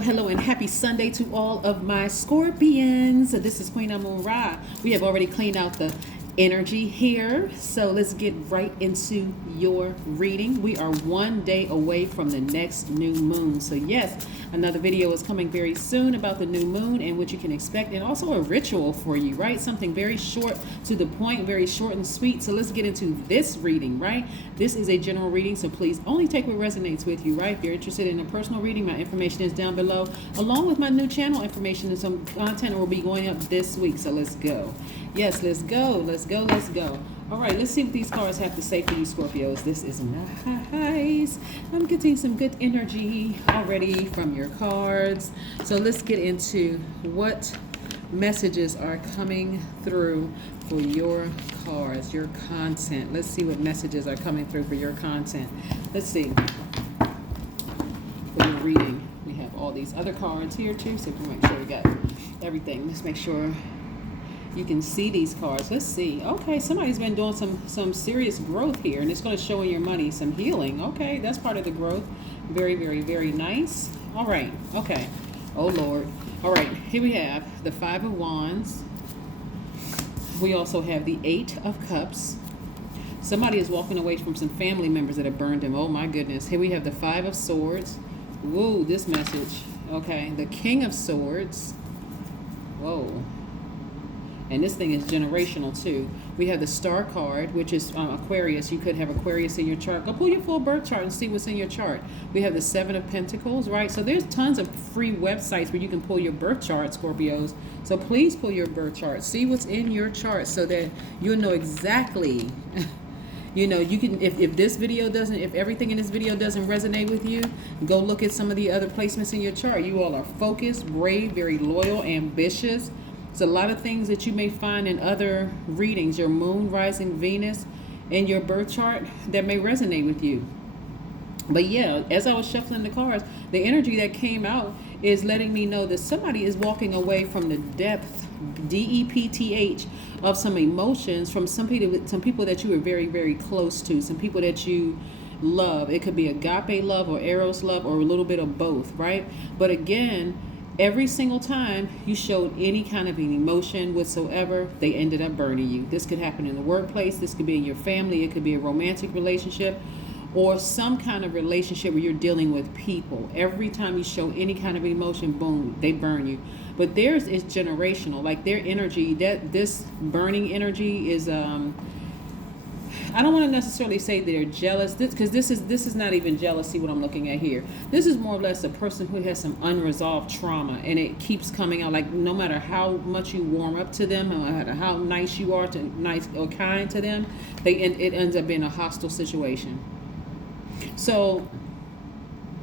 Hello, and happy Sunday to all of my Scorpions. This is Queen Amun Ra. We have already cleaned out the energy here, so let's get right into your reading. We are one day away from the next new moon, so yes, another video is coming very soon about the new moon and what you can expect, and also a ritual for you, right? Something very short to the point, very short and sweet. So let's get into this reading, right? This is a general reading, so please only take what resonates with you, right? If you're interested in a personal reading, my information is down below, along with my new channel information and some content will be going up this week. So let's go. Yes, let's go. Let's go. Let's go. All right, let's see what these cards have to say for you, Scorpios. This is nice. I'm getting some good energy already from your cards. So let's get into what messages are coming through for your cards, your content. Let's see what messages are coming through for your content. Let's see. For your reading, we have all these other cards here too, so we can make sure we got everything. Let's make sure you can see these cards. Let's see. Okay, somebody's been doing some serious growth here, and it's going to show in your money some healing. Okay, that's part of the growth. Very, very, very nice. All right. Okay. Oh, Lord. All right, here we have the Five of Wands. We also have the Eight of Cups. Somebody is walking away from some family members that have burned them. Oh, my goodness. Here we have the Five of Swords. Whoa, this message. Okay, the King of Swords. Whoa. And this thing is generational too. We have the Star card, which is Aquarius. You could have Aquarius in your chart. Go pull your full birth chart and see what's in your chart. We have the Seven of Pentacles, right? So there's tons of free websites where you can pull your birth chart, Scorpios. So please pull your birth chart. See what's in your chart so that you'll know exactly. You know, you can, if this video doesn't, if everything in this video doesn't resonate with you, go look at some of the other placements in your chart. You all are focused, brave, very loyal, ambitious. It's a lot of things that you may find in other readings, your moon, rising, Venus, and your birth chart that may resonate with you. But yeah, as I was shuffling the cards, the energy that came out is letting me know that somebody is walking away from the depth, D-E-P-T-H, of some emotions from some people that you were very, very close to, some people that you love. It could be agape love or eros love or a little bit of both, right? But again, every single time you showed any kind of an emotion whatsoever, they ended up burning you. This could happen in the workplace. This could be in your family. It could be a romantic relationship or some kind of relationship where you're dealing with people. Every time you show any kind of emotion, boom, they burn you. But theirs is generational. Like their energy, this burning energy is, I don't want to necessarily say they're jealous, because this is not even jealousy what I'm looking at here. This is more or less a person who has some unresolved trauma, and it keeps coming out. Like no matter how much you warm up to them, no matter how nice you are nice or kind to them, it ends up being a hostile situation. So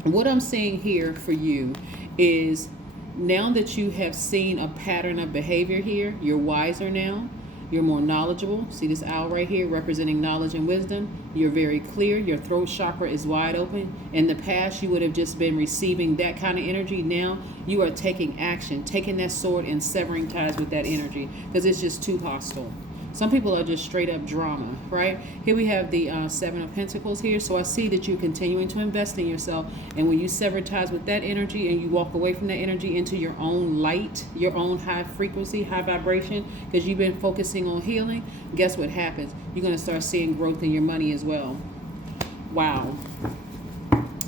what I'm seeing here for you is, now that you have seen a pattern of behavior here, you're wiser now. You're more knowledgeable. See this owl right here representing knowledge and wisdom. You're very clear. Your throat chakra is wide open. In the past, you would have just been receiving that kind of energy. Now you are taking action, taking that sword and severing ties with that energy, because it's just too hostile. Some people are just straight up drama, right? Here we have the Seven of Pentacles here. So I see that you're continuing to invest in yourself. And when you sever ties with that energy and you walk away from that energy into your own light, your own high frequency, high vibration, because you've been focusing on healing, guess what happens? You're going to start seeing growth in your money as well. Wow.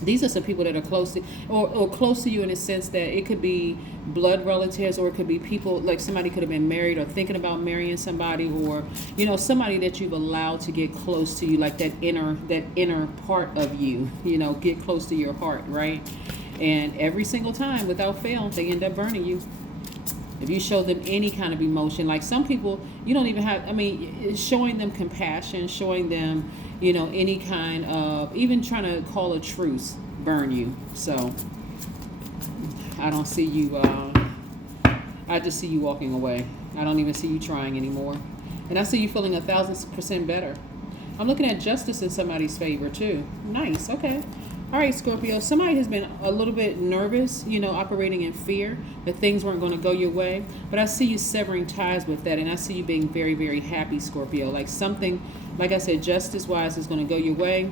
These are some people that are close to, or close to you in a sense that it could be blood relatives, or it could be people, like somebody could have been married or thinking about marrying somebody, or, you know, somebody that you've allowed to get close to you, like that inner part of you, you know, get close to your heart, right? And every single time, without fail, they end up burning you. If you show them any kind of emotion, like some people, you don't even have, I mean, showing them compassion, showing them, you know, any kind of, even trying to call a truce, burn you. So I don't see you, I just see you walking away. I don't even see you trying anymore. And I see you feeling 1,000% better. I'm looking at justice in somebody's favor too. Nice, okay. All right, Scorpio, somebody has been a little bit nervous, you know, operating in fear that things weren't going to go your way. But I see you severing ties with that, and I see you being very, very happy, Scorpio. Like something, like I said, justice-wise is going to go your way.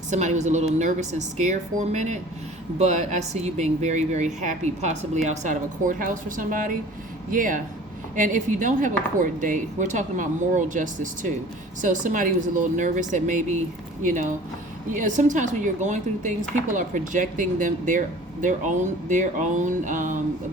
Somebody was a little nervous and scared for a minute, but I see you being very, very happy, possibly outside of a courthouse for somebody. Yeah. And if you don't have a court date, we're talking about moral justice too. So somebody was a little nervous that maybe, sometimes when you're going through things, people are projecting their own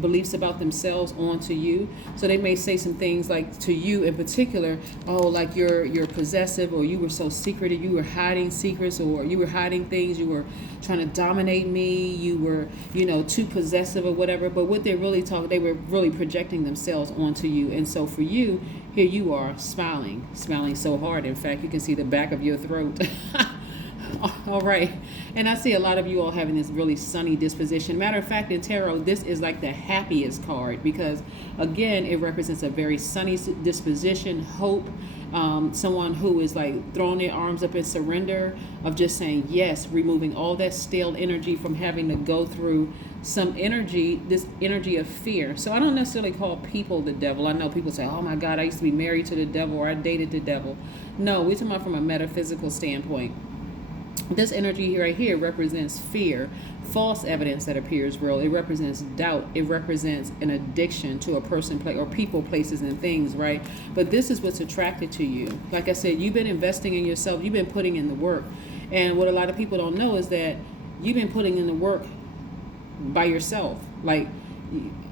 beliefs about themselves onto you. So they may say some things like to you in particular, oh, like you're possessive, or you were so secretive, you were hiding secrets, or you were hiding things, you were trying to dominate me, you were too possessive or whatever. But what they were really projecting themselves onto you. And so for you, here you are smiling so hard. In fact, you can see the back of your throat. All right. And I see a lot of you all having this really sunny disposition. Matter of fact, in tarot, this is like the happiest card because, again, it represents a very sunny disposition, hope, someone who is like throwing their arms up in surrender, of just saying yes, removing all that stale energy from having to go through some energy, this energy of fear. So I don't necessarily call people the devil. I know people say, oh my God, I used to be married to the devil, or I dated the devil. No, we're talking about from a metaphysical standpoint. This energy right here represents fear, false evidence that appears real. It represents doubt. It represents an addiction to a person, or people, places, and things, right? But this is what's attracted to you. Like I said, you've been investing in yourself. You've been putting in the work. And what a lot of people don't know is that you've been putting in the work by yourself, like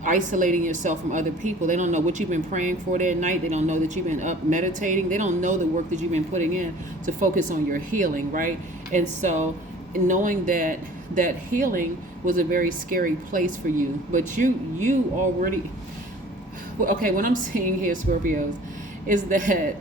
isolating yourself from other people. They don't know what you've been praying for that night. They don't know that you've been up meditating. They don't know the work that you've been putting in to focus on your healing, right? And so knowing that healing was a very scary place for you, but you already, okay, what I'm seeing here, Scorpios, is that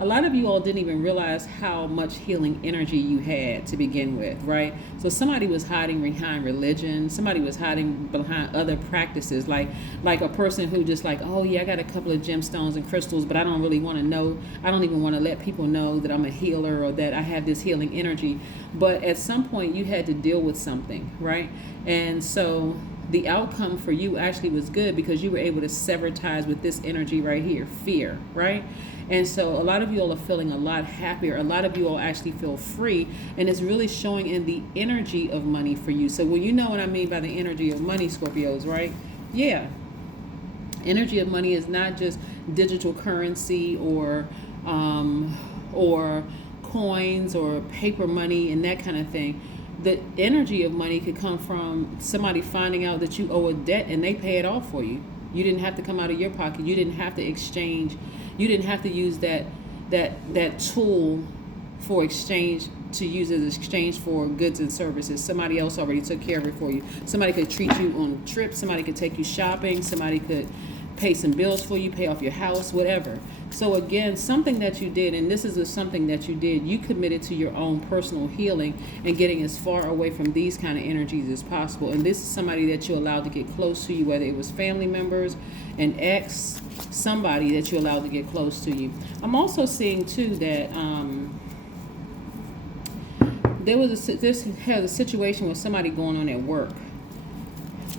a lot of you all didn't even realize how much healing energy you had to begin with, right? So somebody was hiding behind religion. Somebody was hiding behind other practices, like a person who just like, oh yeah, I got a couple of gemstones and crystals, but I don't really want to know. I don't even want to let people know that I'm a healer or that I have this healing energy. But at some point you had to deal with something, right? And so the outcome for you actually was good because you were able to sever ties with this energy right here, fear, right? And so a lot of you all are feeling a lot happier. A lot of you all actually feel free, and it's really showing in the energy of money for you. So when you know what I mean by the energy of money, Scorpios, right? Yeah. Energy of money is not just digital currency or coins or paper money and that kind of thing. The energy of money could come from somebody finding out that you owe a debt and they pay it off for you. You didn't have to come out of your pocket. You didn't have to exchange. You didn't have to use that tool for exchange, to use as exchange for goods and services. Somebody else already took care of it for you. Somebody could treat you on trips. Somebody could take you shopping. Somebody could pay some bills for you, pay off your house, whatever. So again, something that you did, and this is something that you did, you committed to your own personal healing and getting as far away from these kind of energies as possible. And this is somebody that you allowed to get close to you, whether it was family members, an ex, somebody that you allowed to get close to you. I'm also seeing too that this has a situation with somebody going on at work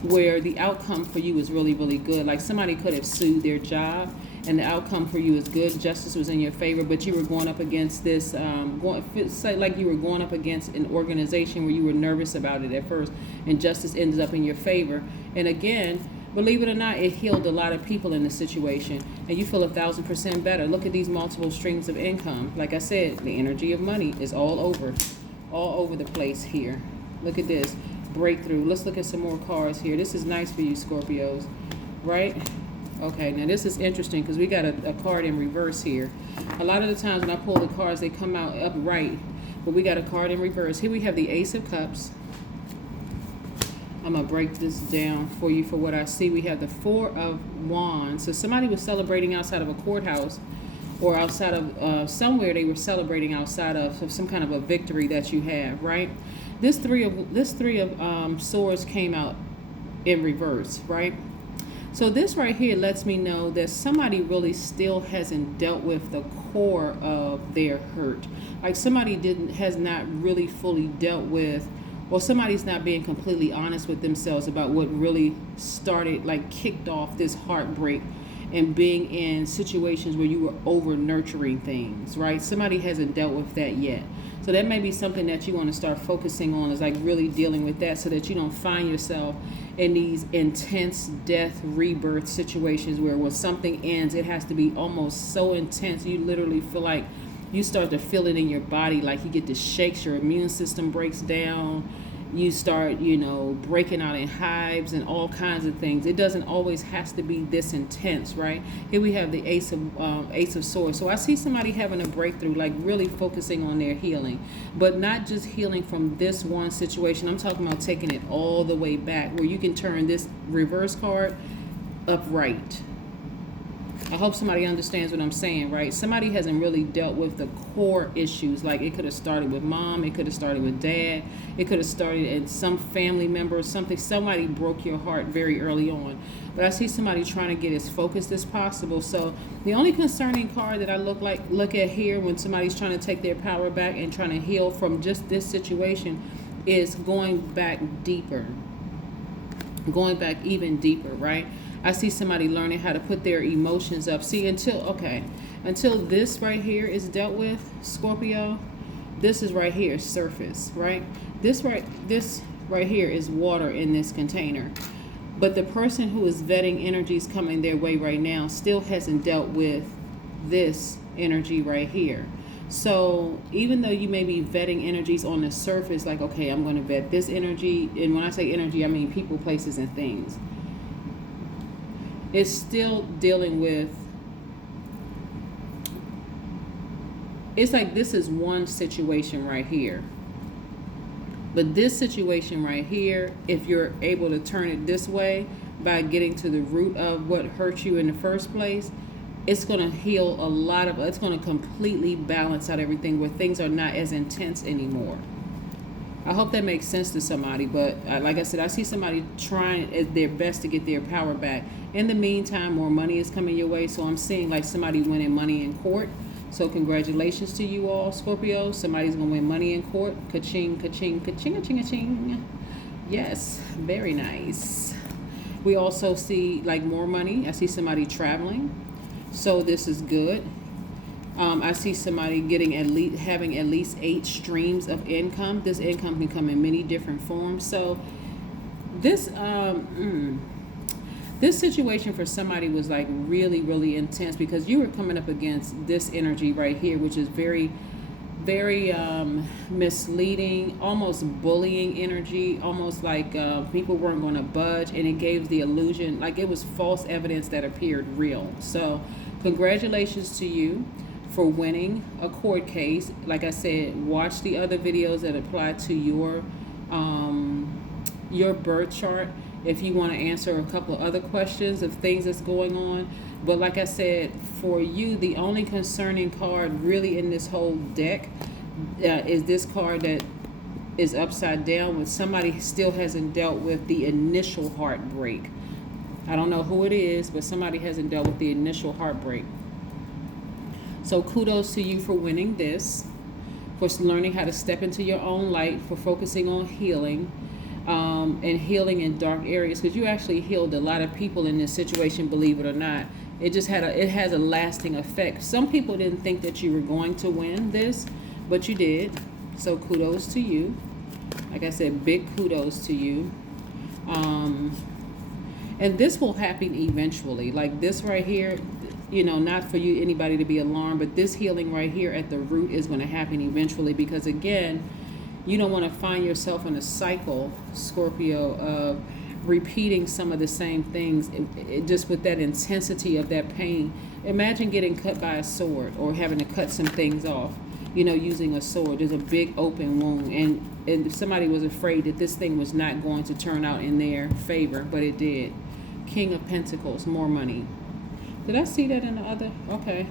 where the outcome for you is really, really good. Like somebody could have sued their job and the outcome for you is good. Justice was in your favor, but you were going up against this, say like you were going up against an organization where you were nervous about it at first, and justice ended up in your favor. And again, believe it or not, it healed a lot of people in the situation, and you feel 1,000% better. Look at these multiple streams of income. Like I said, the energy of money is all over the place here. Look at this. Breakthrough. Let's look at some more cards here. This is nice for you, Scorpios, right? Okay, now this is interesting because we got a card in reverse here. A lot of the times when I pull the cards, they come out upright, but we got a card in reverse. Here we have the Ace of Cups. I'm going to break this down for you for what I see. We have the Four of Wands. So somebody was celebrating outside of a courthouse, or outside of somewhere they were celebrating outside of some kind of a victory that you have, right? This three of swords came out in reverse, right? So this right here lets me know that somebody really still hasn't dealt with the core of their hurt. Like somebody has not really fully dealt with, or somebody's not being completely honest with themselves about what really started, like kicked off this heartbreak and being in situations where you were over nurturing things, right? Somebody hasn't dealt with that yet. So that may be something that you want to start focusing on, is like really dealing with that, so that you don't find yourself in these intense death rebirth situations where when something ends, it has to be almost so intense you literally feel like you start to feel it in your body, like you get the shakes, your immune system breaks down, you start, breaking out in hives and all kinds of things. It doesn't always has to be this intense, right? Here we have the Ace of Swords. So I see somebody having a breakthrough, like really focusing on their healing, but not just healing from this one situation. I'm talking about taking it all the way back, where you can turn this reverse card upright. I hope somebody understands what I'm saying, right? Somebody hasn't really dealt with the core issues. Like it could have started with mom, it could have started with dad, it could have started at some family member or something. Somebody broke your heart very early on. But I see somebody trying to get as focused as possible. So the only concerning card that I look at here when somebody's trying to take their power back and trying to heal from just this situation is going back deeper. Going back even deeper, right? I see somebody learning how to put their emotions up. See, until this right here is dealt with, Scorpio, this is right here, surface, right? This right here is water in this container. But the person who is vetting energies coming their way right now still hasn't dealt with this energy right here. So even though you may be vetting energies on the surface, like, okay, I'm going to vet this energy. And when I say energy, I mean people, places, and things. It's still dealing with, it's like this is one situation right here. But this situation right here, if you're able to turn it this way by getting to the root of what hurt you in the first place, it's going to heal a lot of, it's going to completely balance out everything where things are not as intense anymore. I hope that makes sense to somebody, but like I said, I see somebody trying their best to get their power back. In the meantime, more money is coming your way, so I'm seeing like somebody winning money in court. So congratulations to you all, Scorpio. Somebody's going to win money in court. Ka-ching, ka-ching, ka-ching, ka-ching, ka-ching. Yes, very nice. We also see like more money. I see somebody traveling, so this is good. I see somebody having at least 8 streams of income. This income can come in many different forms. So this this situation for somebody was like really, really intense, because you were coming up against this energy right here, which is very, very misleading, almost bullying energy, almost like people weren't going to budge, and it gave the illusion like it was false evidence that appeared real. So congratulations to you for winning a court case. Like I said, watch the other videos that apply to your birth chart if you want to answer a couple of other questions of things that's going on. But like I said, for you, the only concerning card really in this whole deck is this card that is upside down, when somebody still hasn't dealt with the initial heartbreak. I don't know who it is, but somebody hasn't dealt with the initial heartbreak. So kudos to you for winning this, for learning how to step into your own light, for focusing on healing, and healing in dark areas, because you actually healed a lot of people in this situation, believe it or not. It just has a lasting effect. Some people didn't think that you were going to win this, but you did. So kudos to you. Like I said, big kudos to you. And this will happen eventually. Like this right here, not for you, anybody to be alarmed, but this healing right here at the root is going to happen eventually, because again, you don't want to find yourself in a cycle, Scorpio, of repeating some of the same things, just with that intensity of that pain. Imagine getting cut by a sword, or having to cut some things off, using a sword. There's a big open wound, and somebody was afraid that this thing was not going to turn out in their favor, but it did. King of Pentacles, more money. Did I see that in the other? Okay.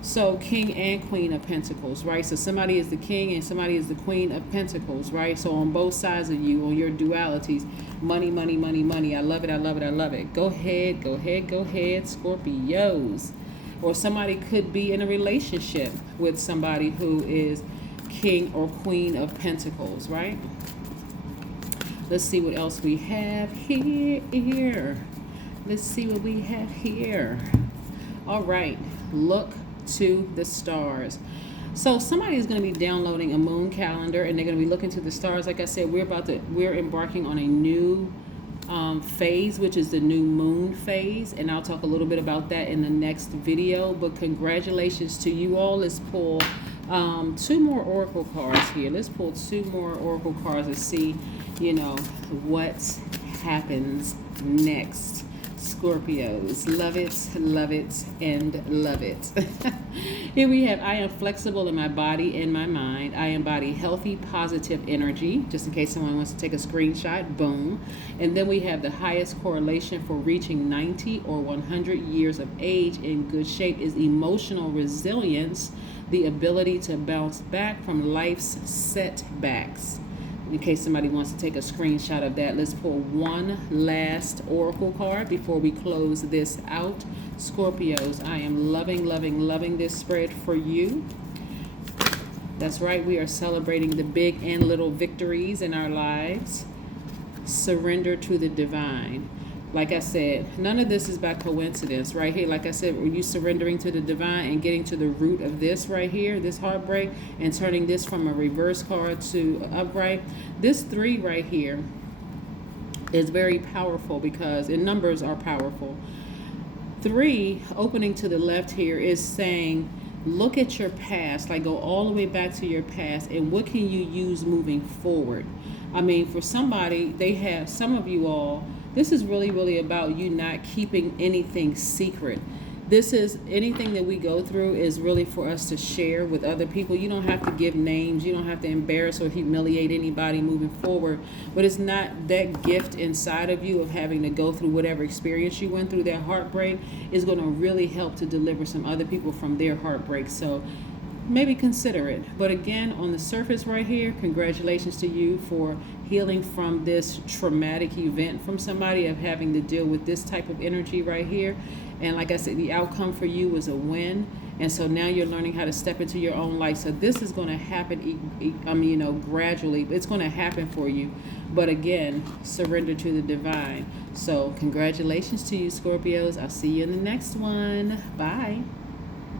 So King and Queen of Pentacles, right? So somebody is the King and somebody is the Queen of Pentacles, right? So on both sides of you, on your dualities, money, money, money, money. I love it, I love it, I love it. Go ahead, go ahead, go ahead, Scorpios. Or somebody could be in a relationship with somebody who is King or Queen of Pentacles, right? Let's see what else we have here. Let's see what we have here. All right, look to the stars. So somebody is going to be downloading a moon calendar, and they're going to be looking to the stars. Like I said, we're embarking on a new phase, which is the new moon phase, and I'll talk a little bit about that in the next video. But congratulations to you all. Let's pull two more oracle cards here. Let's pull two more oracle cards and see, you know, what happens next. Scorpios, love it, and love it. Here we have, I am flexible in my body and my mind. I embody healthy, positive energy, just in case someone wants to take a screenshot, boom. And then we have the highest correlation for reaching 90 or 100 years of age in good shape is emotional resilience, the ability to bounce back from life's setbacks. In case somebody wants to take a screenshot of that, let's pull one last oracle card before we close this out. Scorpios, I am loving this spread for you. That's right, we are celebrating the big and little victories in our lives. Surrender to the divine. Like I said, none of this is by coincidence. Right here, like I said, are you surrendering to the divine and getting to the root of this right here, this heartbreak, and turning this from a reverse card to upright? This 3 right here is very powerful because, and numbers are powerful. 3, opening to the left here, is saying, look at your past, like go all the way back to your past, and what can you use moving forward? I mean, for somebody, they have, some of you all, this is really about you not keeping anything secret. This is, anything that we go through is really for us to share with other people. You don't have to give names. You don't have to embarrass or humiliate anybody moving forward. But it's not that gift inside of you of having to go through whatever experience you went through, that heartbreak, is going to really help to deliver some other people from their heartbreak. So maybe consider it. But again, on the surface right here, congratulations to you for healing from this traumatic event from somebody, of having to deal with this type of energy right here. And like I said, the outcome for you was a win. And so now you're learning how to step into your own life. So this is going to happen, gradually. It's going to happen for you. But again, surrender to the divine. So congratulations to you, Scorpios. I'll see you in the next one. Bye.